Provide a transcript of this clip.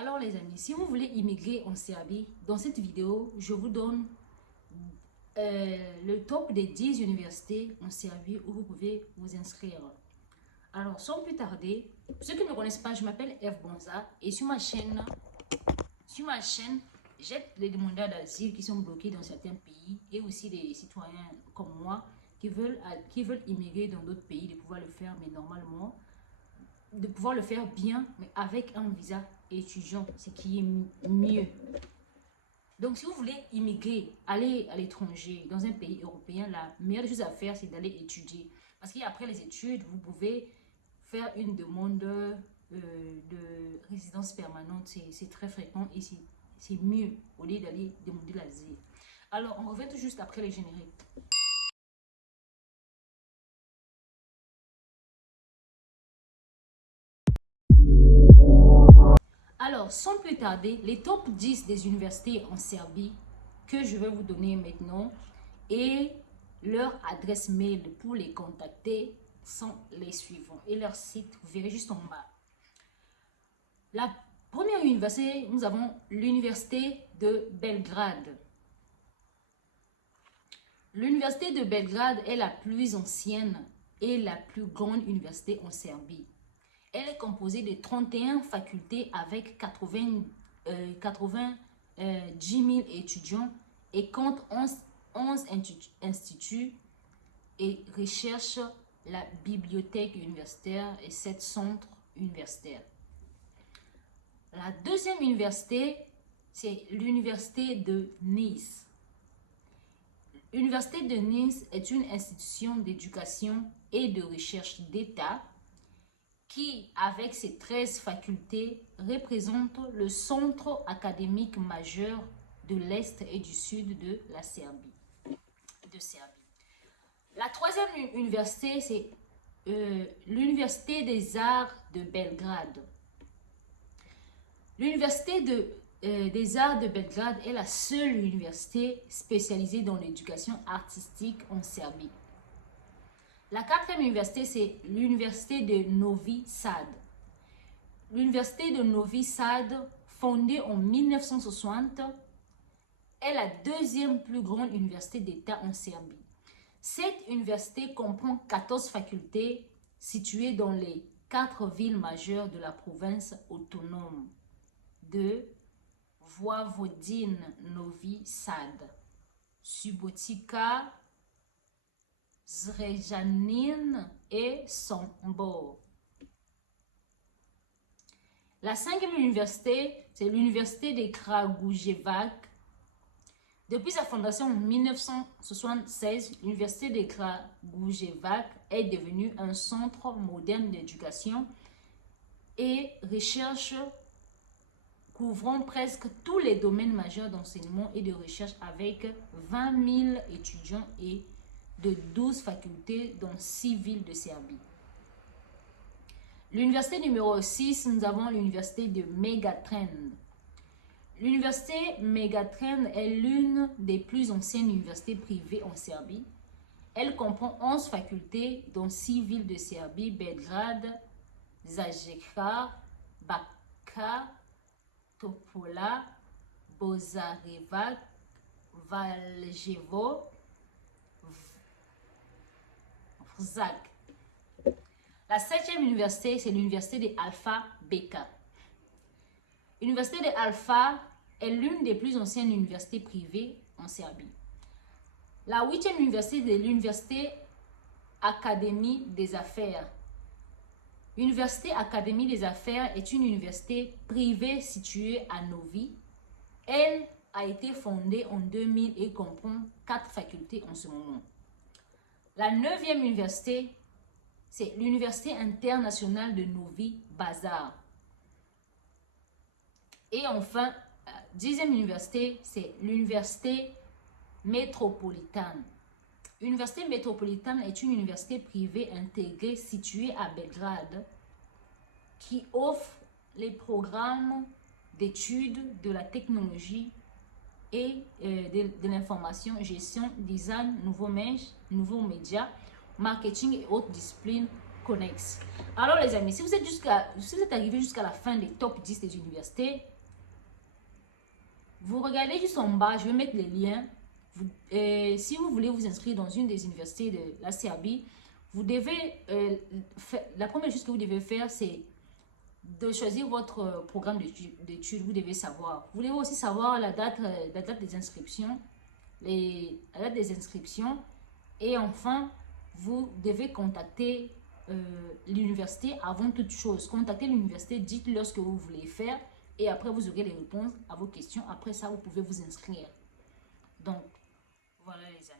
Alors les amis, si vous voulez immigrer en Serbie, dans cette vidéo, je vous donne le top des 10 universités en Serbie où vous pouvez vous inscrire. Alors, sans plus tarder, pour ceux qui ne me connaissent pas, je m'appelle Eve Bonza et sur ma chaîne, j'aide les demandeurs d'asile qui sont bloqués dans certains pays et aussi des citoyens comme moi qui veulent immigrer dans d'autres pays, de pouvoir le faire, mais normalement, de pouvoir le faire bien, mais avec un visa étudiant, ce qui est mieux. Donc, si vous voulez immigrer, aller à l'étranger, dans un pays européen, la meilleure chose à faire, c'est d'aller étudier. Parce qu'après les études, vous pouvez faire une demande de résidence permanente. C'est très fréquent et c'est mieux au lieu d'aller demander l'asile. Alors, on revient tout juste après les génériques. Alors, sans plus tarder, les top 10 des universités en Serbie que je vais vous donner maintenant et leur adresse mail pour les contacter sont les suivants. Et leur site, vous verrez juste en bas. La première université, nous avons l'université de Belgrade. L'université de Belgrade est la plus ancienne et la plus grande université en Serbie. Elle est composée de 31 facultés avec 10 000 étudiants et compte 11 instituts et recherche la bibliothèque universitaire et 7 centres universitaires. La deuxième université, c'est l'université de Nice. L'université de Nice est une institution d'éducation et de recherche d'État qui, avec ses 13 facultés, représente le centre académique majeur de l'Est et du Sud de la Serbie. La troisième université, c'est l'Université des Arts de Belgrade. L'Université des Arts de Belgrade est la seule université spécialisée dans l'éducation artistique en Serbie. La quatrième université, c'est l'Université de Novi Sad. L'Université de Novi Sad, fondée en 1960, est la deuxième plus grande université d'État en Serbie. Cette université comprend 14 facultés situées dans les 4 villes majeures de la province autonome de Vojvodine, Novi Sad, Subotica, Zrenjanin et Sombor. La cinquième université, c'est l'université de Kragujevac. Depuis sa fondation en 1976, l'université de Kragujevac est devenue un centre moderne d'éducation et recherche couvrant presque tous les domaines majeurs d'enseignement et de recherche avec 20 000 étudiants et de 12 facultés dans 6 villes de Serbie. L'université numéro 6, nous avons l'université de Megatren. L'université Megatren est l'une des plus anciennes universités privées en Serbie. Elle comprend 11 facultés dans 6 villes de Serbie: Belgrade, Zaječar, Bačka, Topola, Božarevac, Valjevo, Vršac. La septième université, c'est l'université de Alfa Beka. L'université de Alfa est l'une des plus anciennes universités privées en Serbie. La huitième université, c'est l'université Académie des Affaires. L'université Académie des Affaires est une université privée située à Novi. Elle a été fondée en 2000 et comprend 4 facultés en ce moment. La neuvième université, c'est l'Université internationale de Novi Pazar. Et enfin, la 10e université, c'est l'Université métropolitaine. L'Université métropolitaine est une université privée intégrée située à Belgrade qui offre les programmes d'études de la technologie et de l'information, gestion, design, nouveaux médias, marketing et autres disciplines connexes. Alors les amis, si vous êtes arrivé jusqu'à la fin des top 10 des universités, vous regardez juste en bas, je vais mettre les liens. Si vous voulez vous inscrire dans une des universités de la Serbie, vous devez, la première chose que vous devez faire, c'est de choisir votre programme d'études. Vous devez savoir. Vous devez aussi savoir la date des inscriptions, la date des inscriptions. Et enfin, vous devez contacter l'université avant toute chose. Contactez l'université, dites-leur ce que vous voulez faire. Et après, vous aurez les réponses à vos questions. Après ça, vous pouvez vous inscrire. Donc, voilà les amis.